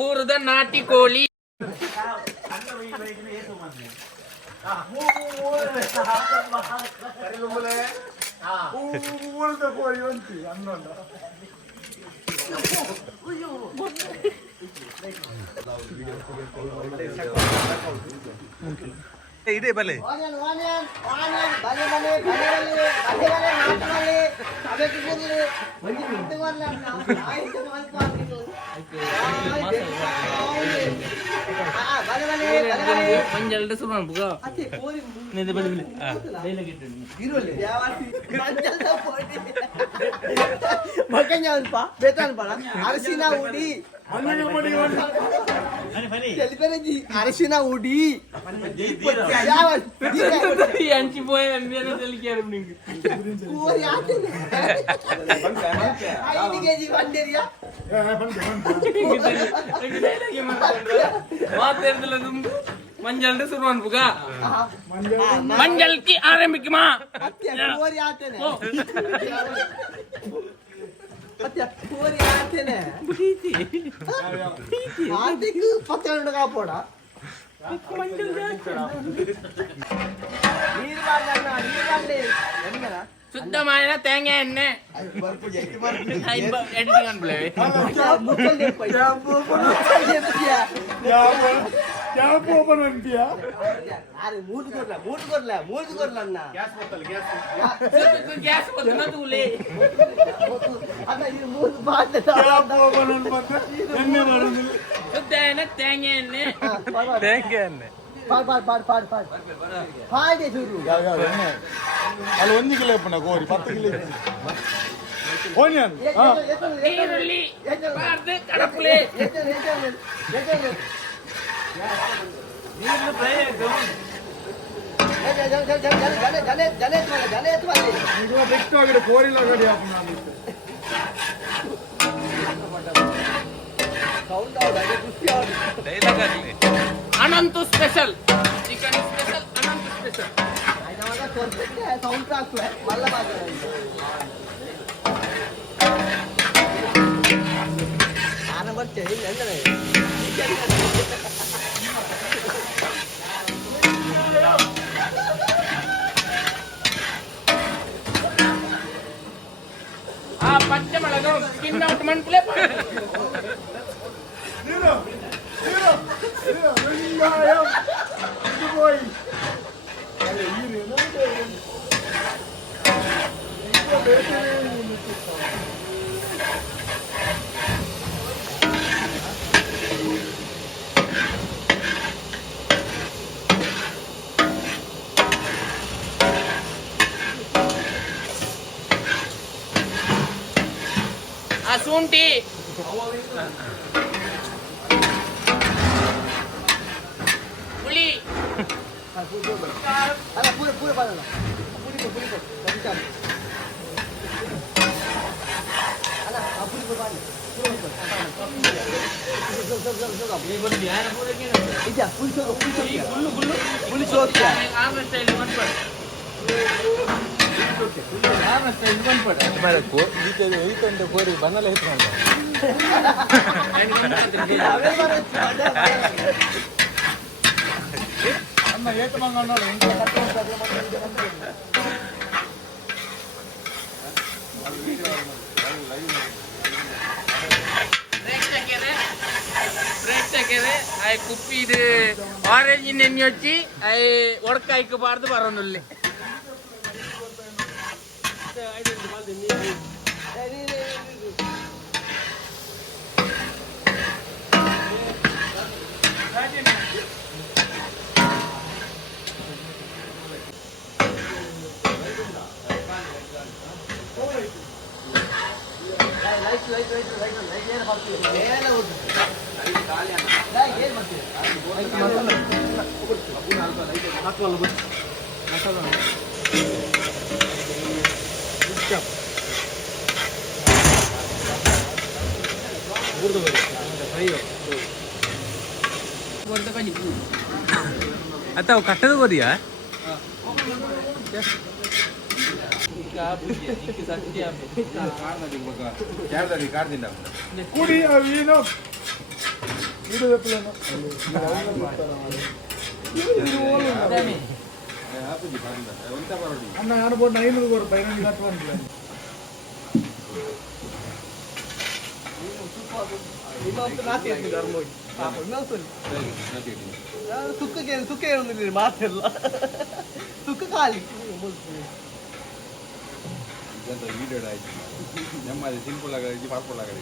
ஊருத நாட்டி கோழி இதே பலே மஞ்சள் சொல்லுவான் புகா அரசினா உடி यांची पोय मंजल सुरवान पुगा मंजल की आरंभिकमा சுத்தமான தேங்காய் எண்ணெய் எடிட்டிங் அனுப்பல ಗ್ಯಾಸ್ ಬರ್ತನ ತೂಲೆ ಸುತ್ತನ தேங்காய் எண்ணெய் அது 1 கிலோ பண்ண கோரி 10 கிலோ ஓனியன் ಈರುಳ್ಳಿ ಬಾರ್ದು ಕಡಪುಲೆ ನೀರು ಫ್ರೈ ಆಯ್ತು अनंत स्पेशल चिकन स्पेशल अनंत स्पेशल பச்சைமிளகம் ஸ்கின் அவுட் மண்புலே ಶುಂಠಿ புளி ಕೋರಿ ಬನ್ನಲ್ಲ ಅಮ್ಮ ಏತ ಮಂಗ ನೋಡಿ ಕುಪ್ಪಿ ಇದು ಆರೆಂಜ್ ನೆನ್ನೆ ಹಚ್ಚಿ ಒಡಕಾಯ್ಕ ಬಾರ್ದು ಬರೋನಲ್ಲಿ आता कट्टद गोदिया ಕುಡಿ ಏನು ಅನ್ನ ಅನ್ಬೋದು 500 ಕೊಡು ಪೈನಲ್ಲಿ ಕಟ್ಟುವಂತ ಸುಖ ಹೇಳುದಿಲ್ಲ ಮಾತೆಲ್ಲ ಸುಖ ಖಾಲಿ ವೀಡಿಯೋ ಆಯ್ತು ನೆಮ್ಮದಿ ಸಿಂಪಲ್ ಆಗಿ ಪಾರ್ಪಲ್ ಆಗಿ